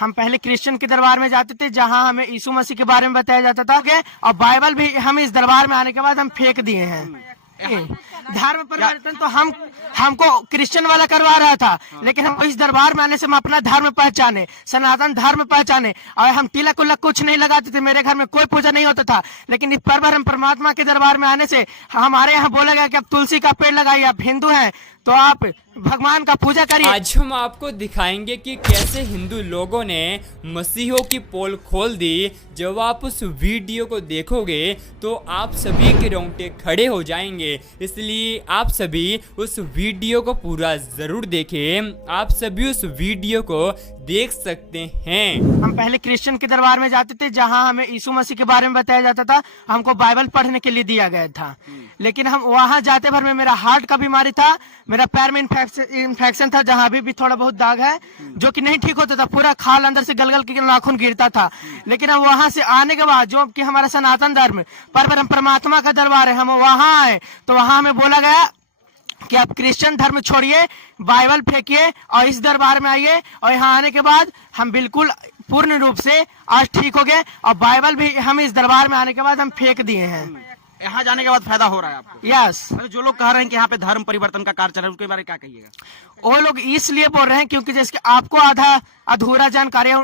हम पहले क्रिश्चियन के दरबार में जाते थे जहां हमें यीशु मसीह के बारे में बताया जाता था और बाइबल भी हम इस दरबार में आने के बाद हम फेंक दिए हैं। धर्म परिवर्तन तो हमको क्रिश्चियन वाला करवा रहा था, लेकिन हम इस दरबार में आने से हम अपना धर्म पहचाने, सनातन धर्म पहचाने। और हम तिलक उलक कुछ नहीं लगाते थे, मेरे घर में कोई पूजा नहीं होता था, लेकिन इस परम परमात्मा के दरबार में आने से हमारे यहाँ बोला गया कि आप तुलसी का पेड़ लगाइए, आप हिंदू हैं तो आप भगवान का पूजा करिए। आज हम आपको दिखाएंगे कि कैसे हिंदू लोगों ने मसीहों की पोल खोल दी। जब आप उस वीडियो को देखोगे तो आप सभी के रोंगटे खड़े हो जाएंगे, इसलिए आप सभी उस वीडियो को पूरा जरूर देखें। आप सभी उस वीडियो को देख सकते हैं। हम पहले क्रिश्चियन के दरबार में जाते थे जहां हमें यीशु मसीह के बारे में बताया जाता था, हमको बाइबल पढ़ने के लिए दिया गया था, लेकिन हम वहां जाते भर में मेरा हार्ट का बीमारी था, मेरा पैर में इन्फेक्शन था जहां अभी भी थोड़ा बहुत दाग है जो कि नहीं ठीक होता था, पूरा खाल अंदर से गलगल के नाखून गिरता था। लेकिन हम वहां से आने के बाद जो कि हमारा सनातन धर्म परम परमात्मा का दरबार है, हम वहां आए तो वहां हमें बोला गया कि आप क्रिश्चियन धर्म छोड़िए, बाइबल फेंकिए और इस दरबार में आइए। और यहाँ आने के बाद हम बिल्कुल पूर्ण रूप से आज ठीक हो गए और बाइबल भी हम इस दरबार में आने के बाद हम फेंक दिए हैं। यहाँ जाने के बाद फायदा हो रहा है आपको? यस। जो लोग कह रहे हैं कि यहाँ पे धर्म परिवर्तन का कार्य चल रहा है, उसके बारे में क्या कहिएगा? वो लोग इसलिए बोल रहे हैं क्योंकि जैसे आपको आधा अधूरा जानकारी है,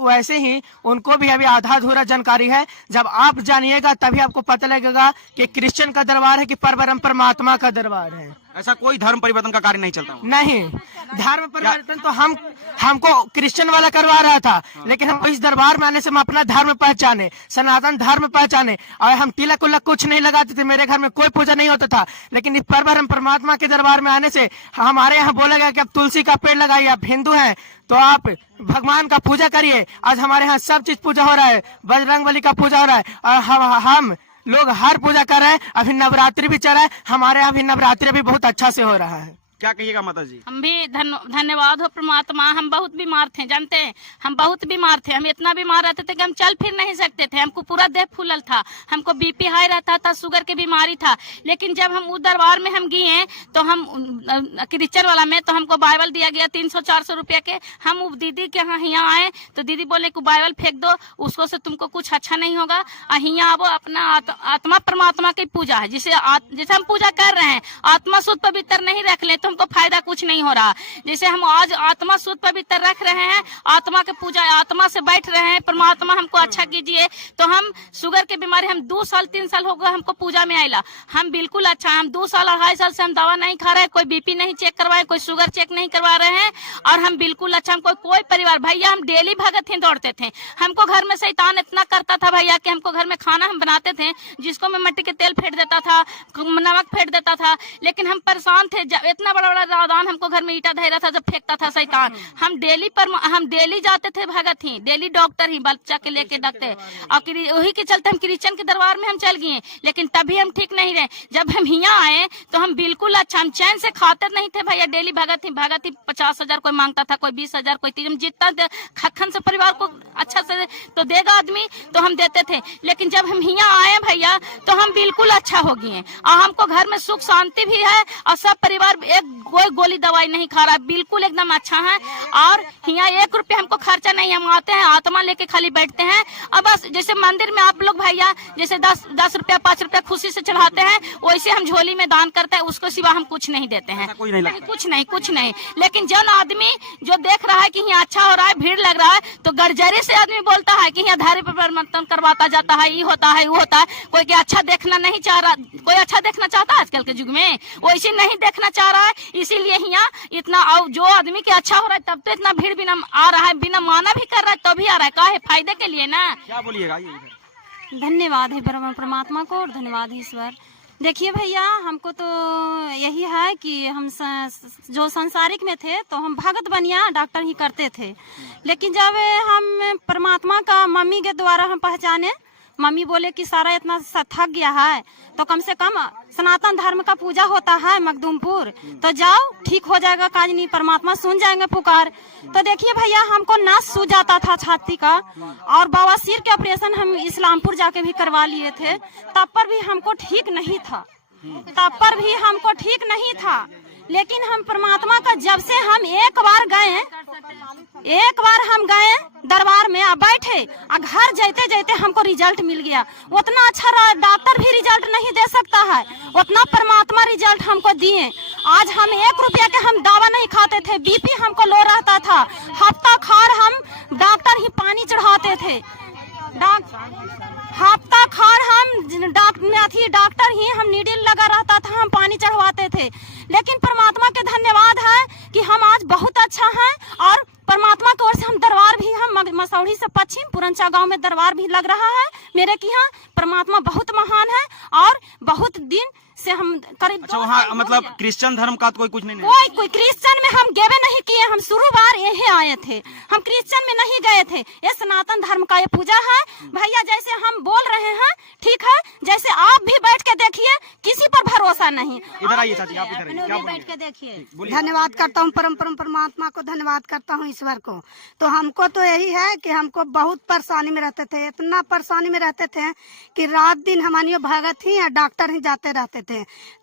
वैसे ही उनको भी अभी आधा अधूरा जानकारी है। जब आप जानिएगा तभी आपको पता लगेगा कि क्रिश्चियन का दरबार है कि परम परमात्मा का दरबार है। ऐसा कोई धर्म परिवर्तन का कार्य नहीं चलता? नहीं, धर्म परिवर्तन तो हमको क्रिश्चियन वाला करवा रहा था, लेकिन हम इस दरबार में आने से हम अपना धर्म पहचाने, सनातन धर्म पहचाने। और हम तिलक उलक कुछ नहीं लगाते थे, मेरे घर में कोई पूजा नहीं होता था, लेकिन इस परम परमात्मा के दरबार में आने से हमारे यहाँ बोला गया कि आप तुलसी का पेड़ लगाइए, आप हिंदू हैं तो आप भगवान का पूजा करिए। आज हमारे यहाँ सब चीज पूजा हो रहा है, बजरंगबली का पूजा हो रहा है और हम लोग हर पूजा कर रहे हैं। अभी नवरात्रि भी चल रहा है, हमारे यहाँ भी नवरात्रि भी बहुत अच्छा से हो रहा है। क्या कहिएगा माता जी? हम भी धन्यवाद हो परमात्मा। हम बहुत बीमार थे, जानते हैं, हम बहुत बीमार थे। हम इतना बीमार रहते थे कि हम चल फिर नहीं सकते थे, हमको पूरा देह फूलल था, हमको बीपी हाई रहता था, शुगर की बीमारी था। लेकिन जब हम उस दरबार में हम गए तो हम क्रिश्चियन वाला में, तो हमको बाइबल दिया गया 300-400 रुपया के। हम दीदी के यहाँ आए तो दीदी बोले कि बाइबल फेंक दो, उसको से तुमको कुछ अच्छा नहीं होगा, यहाँ अब अपना आत्मा परमात्मा की पूजा है, जैसे हम पूजा कर रहे हैं, आत्मा शुद्ध पवित्र नहीं रख ले तो हमको फायदा कुछ नहीं हो रहा। जैसे हम आज आत्मा शुद्ध पवित्र रख रहे हैं, आत्मा के पूजा, आत्मा से बैठ रहे हैं, परमात्मा हमको अच्छा कीजिए। तो हम शुगर की बीमारी, हम 2 साल 3 साल हो गए हमको पूजा में आइला, हम बिल्कुल अच्छा, हम 2 साल 2.5 साल से हम दवा नहीं खा रहे हैं, कोई बीपी नहीं चेक करवाए, कोई शुगर चेक नहीं करवा रहे हैं और हम बिल्कुल अच्छा। हमको कोई परिवार भैया, हम डेली भगत ही दौड़ते थे। हमको घर में शैतान इतना करता था भैया कि हमको घर में खाना हम बनाते थे जिसको मैं मिट्टी के तेल फेंट देता था, नमक फेंट देता था, लेकिन हम परेशान थे। इतना बड़ा रावदान हमको घर में ईटा धैरा था जब फेंकता था शैतान। हम डेली जाते थे भगत ही, डेली डॉक्टर ही बच्चा के लेके डरते, और वही के चलते हम क्रिश्चियन के दरबार में हम चल गए, लेकिन तभी हम ठीक नहीं रहे। जब हम यहाँ आए तो हम बिल्कुल अच्छा, हम चैन से खाते नहीं थे भैया, डेली भगत ही 50,000 कोई मांगता था, कोई 20,000, कोई 30, जितना खखन से परिवार को अच्छा से तो देगा आदमी तो हम देते थे। लेकिन जब हम यहाँ आए भैया तो हम बिल्कुल अच्छा हो गए और हमको घर में सुख शांति भी है और सब परिवार कोई गोली दवाई नहीं खा रहा, बिल्कुल एकदम अच्छा है। और यहाँ 1 रुपया हमको खर्चा नहीं, हम आते हैं आत्मा लेके खाली बैठते हैं और बस। जैसे मंदिर में आप लोग भैया जैसे 10 रुपया 5 रुपया खुशी से चढ़ाते हैं, वैसे हम झोली में दान करते हैं, उसको सिवा हम कुछ नहीं देते हैं, कुछ नहीं। लेकिन जन आदमी जो देख रहा है कि यहाँ अच्छा हो रहा है, भीड़ लग रहा है, तो गरजरे से आदमी बोलता है कि यहाँ धैर्य परिवर्तन करवाता जाता है, ये होता है वो होता है। कोई क्या अच्छा देखना नहीं चाह रहा, कोई अच्छा देखना चाहता है आजकल के युग में, वैसे नहीं देखना चाह रहा है। इसीलिए यहाँ इतना, और जो आदमी के अच्छा हो रहा है तब तो इतना भीड़ बिना आ रहा है, बिना माना भी कर रहा है तो भी आ रहा है, काहे फायदे के लिए ना। क्या बोलिएगा? धन्यवाद है परमात्मा को और धन्यवाद है ईश्वर। देखिए भैया, हमको तो यही है कि हम जो संसारिक में थे तो हम भगत बनिया डॉक्टर ही करते थे, लेकिन जब हम परमात्मा का मम्मी के द्वारा हम पहचाने, मम्मी बोले कि सारा इतना थक गया है तो कम से कम सनातन धर्म का पूजा होता है मखदूमपुर, तो जाओ ठीक हो जाएगा काजनी, परमात्मा सुन जाएंगे पुकार। तो देखिए भैया, हमको नाश सूझ जाता था छाती का और बवासीर के ऑपरेशन हम इस्लामपुर जाके भी करवा लिए थे, तब पर भी हमको ठीक नहीं था, लेकिन हम परमात्मा का जब से हम एक बार हम गए दरबार में आ बैठे आ घर जाते जाते हमको रिजल्ट मिल गया। उतना अच्छा डॉक्टर भी रिजल्ट नहीं दे सकता है, उतना परमात्मा रिजल्ट हमको दिए। आज हम 1 रुपया के हम दवा नहीं खाते थे, बीपी हमको लो रहता था, हफ्ता खार हम डॉक्टर ही पानी चढ़ाते थे, हफ्ता खार हम डॉक्टर ही हम नीडल लगा रहता था, हम पानी चढ़वाते थे। लेकिन परमात्मा के धन्यवाद है कि हम आज बहुत अच्छा हैं और परमात्मा की ओर से हम दरबार भी हम मसौढ़ी से पश्चिम पुरंचा गांव में दरबार भी लग रहा है मेरे की यहाँ। परमात्मा बहुत महान है और बहुत दिन से हम करीब अच्छा वहाँ मतलब क्रिश्चियन धर्म का तो कोई कुछ नहीं है? कोई क्रिश्चियन में हम गेवे नहीं किए, हम शुरू बार यही आए थे, हम क्रिश्चियन में नहीं गए थे। ये सनातन धर्म का ये पूजा है भैया, जैसे हम बोल रहे हैं ठीक है, जैसे आप भी बैठ के देखिए, किसी पर भरोसा नहीं। इधर आइए चाची, आप इधर आइए, क्या बैठ के देखिए। धन्यवाद करता हूँ परमात्मा को, धन्यवाद करता हूँ ईश्वर को। तो हमको तो यही है कि हमको बहुत परेशानी में रहते थे, इतना परेशानी में रहते थे कि रात दिन हमारी भगत ही या डॉक्टर ही जाते रहते थे।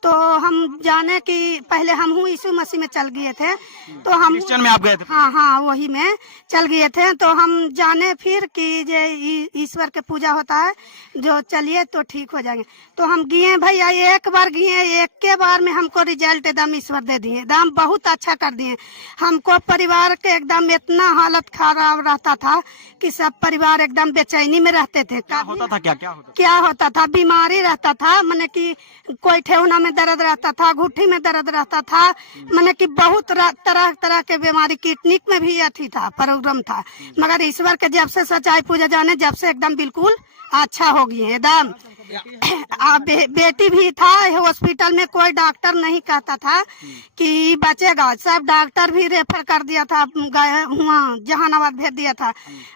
तो हम जाने कि पहले हम हूँ यीशु मसीह में चल गए थे, तो हम क्रिश्चियन में आप गए थे? हाँ वही में चल गए थे। तो हम जाने फिर कि ये ईश्वर के पूजा होता है, जो चलिए तो ठीक हो जाएंगे। तो हम गए भैया, एक बार गए, एक के बार में हमको रिजल्ट एकदम ईश्वर दे दिए, एकदम बहुत अच्छा कर दिए। हमको परिवार के एकदम इतना हालत खराब रहता था कि सब परिवार एकदम बेचैनी में रहते थे। क्या होता था? क्या होता था? बीमारी रहता था, मैंने कि कोई ठेहुना में दर्द रहता था, घुट्टी में दर्द रहता था, मैंने कि बहुत तरह तरह के बीमारी, किडनी में भी अथी था, प्रॉब्लम था। मगर ईश्वर के जब से सच्चाई पूजा जाने, जब से एकदम बिल्कुल अच्छा हो गई है एकदम। बेटी भी था हॉस्पिटल में, कोई डॉक्टर नहीं कहता था कि बचेगा, सब डॉक्टर भी रेफर कर दिया था, हुआ जहानाबाद भेज दिया था।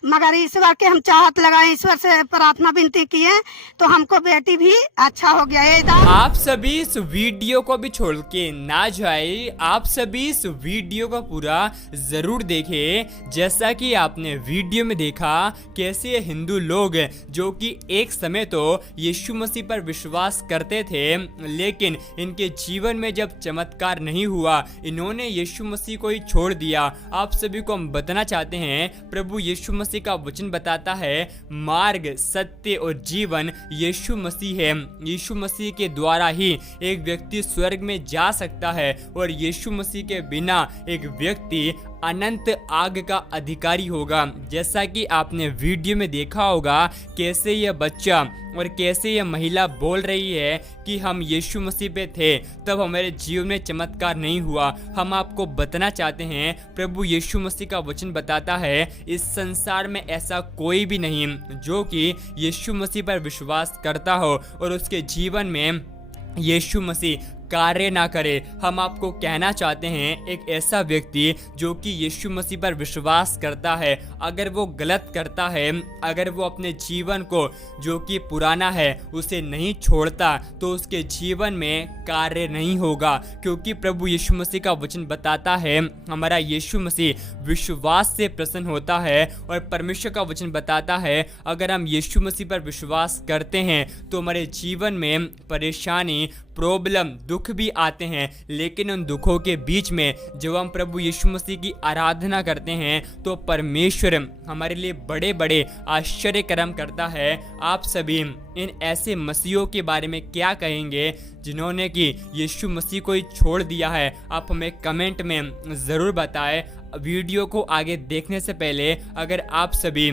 मगर ईश्वर के हम चाहत लगाए, ईश्वर से प्रार्थना विनती किए तो हमको बेटी भी अच्छा हो गया एकदम। आप सभी इस वीडियो को भी छोड़ के ना जाए, आप सभी इस वीडियो को पूरा जरूर देखें। जैसा कि आपने वीडियो में देखा कैसे हिंदू लोग जो कि एक समय तो यीशु मसीह पर विश्वास करते थे, लेकिन इनके जीवन में जब चमत्कार नहीं हुआ, इन्होंने यीशु मसीह को ही छोड़ दिया। आप सभी को हम बताना चाहते हैं, प्रभु यीशु मसीह का वचन बताता है मार्ग, सत्य और जीवन यीशु मसीह है। यीशु मसीह के द्वारा ही एक व्यक्ति स्वर्ग में जा सकता है और यीशु मसीह के बिना एक व्यक्ति अनंत आग का अधिकारी होगा। जैसा कि आपने वीडियो में देखा होगा कैसे यह बच्चा और कैसे यह महिला बोल रही है कि हम यीशु मसीह पे थे, तब हमारे जीवन में चमत्कार नहीं हुआ। हम आपको बताना चाहते हैं, प्रभु यीशु मसीह का वचन बताता है इस संसार में ऐसा कोई भी नहीं जो कि यीशु मसीह पर विश्वास करता हो और उसके जीवन में यीशु मसीह कार्य ना करे। हम आपको कहना चाहते हैं, एक ऐसा व्यक्ति जो कि यीशु मसीह पर विश्वास करता है, अगर वो गलत करता है, अगर वो अपने जीवन को जो कि पुराना है उसे नहीं छोड़ता, तो उसके जीवन में कार्य नहीं होगा। क्योंकि प्रभु यीशु मसीह का वचन बताता है हमारा यीशु मसीह विश्वास से प्रसन्न होता है, और परमेश्वर का वचन बताता है अगर हम यीशु मसीह पर विश्वास करते हैं तो हमारे जीवन में परेशानी, प्रॉब्लम, दुख भी आते हैं, लेकिन उन दुखों के बीच में जब हम प्रभु यीशु मसीह की आराधना करते हैं तो परमेश्वर हमारे लिए बड़े बड़े आश्चर्य कर्म करता है। आप सभी इन ऐसे मसीहों के बारे में क्या कहेंगे जिन्होंने कि यीशु मसीह को ही छोड़ दिया है? आप हमें कमेंट में ज़रूर बताएं। वीडियो को आगे देखने से पहले अगर आप सभी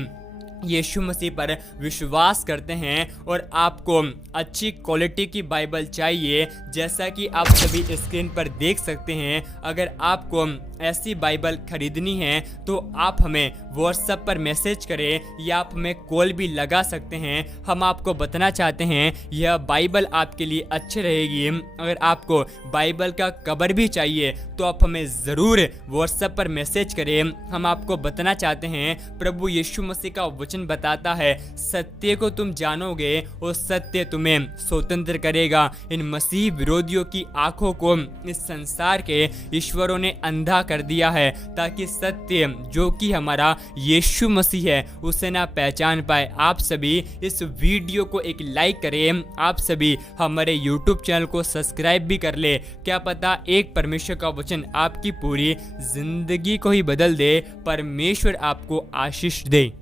यीशु मसीह पर विश्वास करते हैं और आपको अच्छी क्वालिटी की बाइबल चाहिए, जैसा कि आप सभी स्क्रीन पर देख सकते हैं, अगर आपको ऐसी बाइबल खरीदनी है तो आप हमें व्हाट्सएप पर मैसेज करें या आप हमें कॉल भी लगा सकते हैं। हम आपको बताना चाहते हैं यह बाइबल आपके लिए अच्छी रहेगी। अगर आपको बाइबल का कवर भी चाहिए तो आप हमें ज़रूर व्हाट्सएप पर मैसेज करें। हम आपको बताना चाहते हैं, प्रभु यीशु मसीह का वचन बताता है सत्य को तुम जानोगे और सत्य तुम्हें स्वतंत्र करेगा। इन मसीह विरोधियों की आंखों को इस संसार के ईश्वरों ने अंधा कर दिया है ताकि सत्य जो कि हमारा यीशु मसीह है उसे ना पहचान पाए। आप सभी इस वीडियो को एक लाइक करें, आप सभी हमारे YouTube चैनल को सब्सक्राइब भी कर ले। क्या पता एक परमेश्वर का वचन आपकी पूरी जिंदगी को ही बदल दे। परमेश्वर आपको आशीष दे।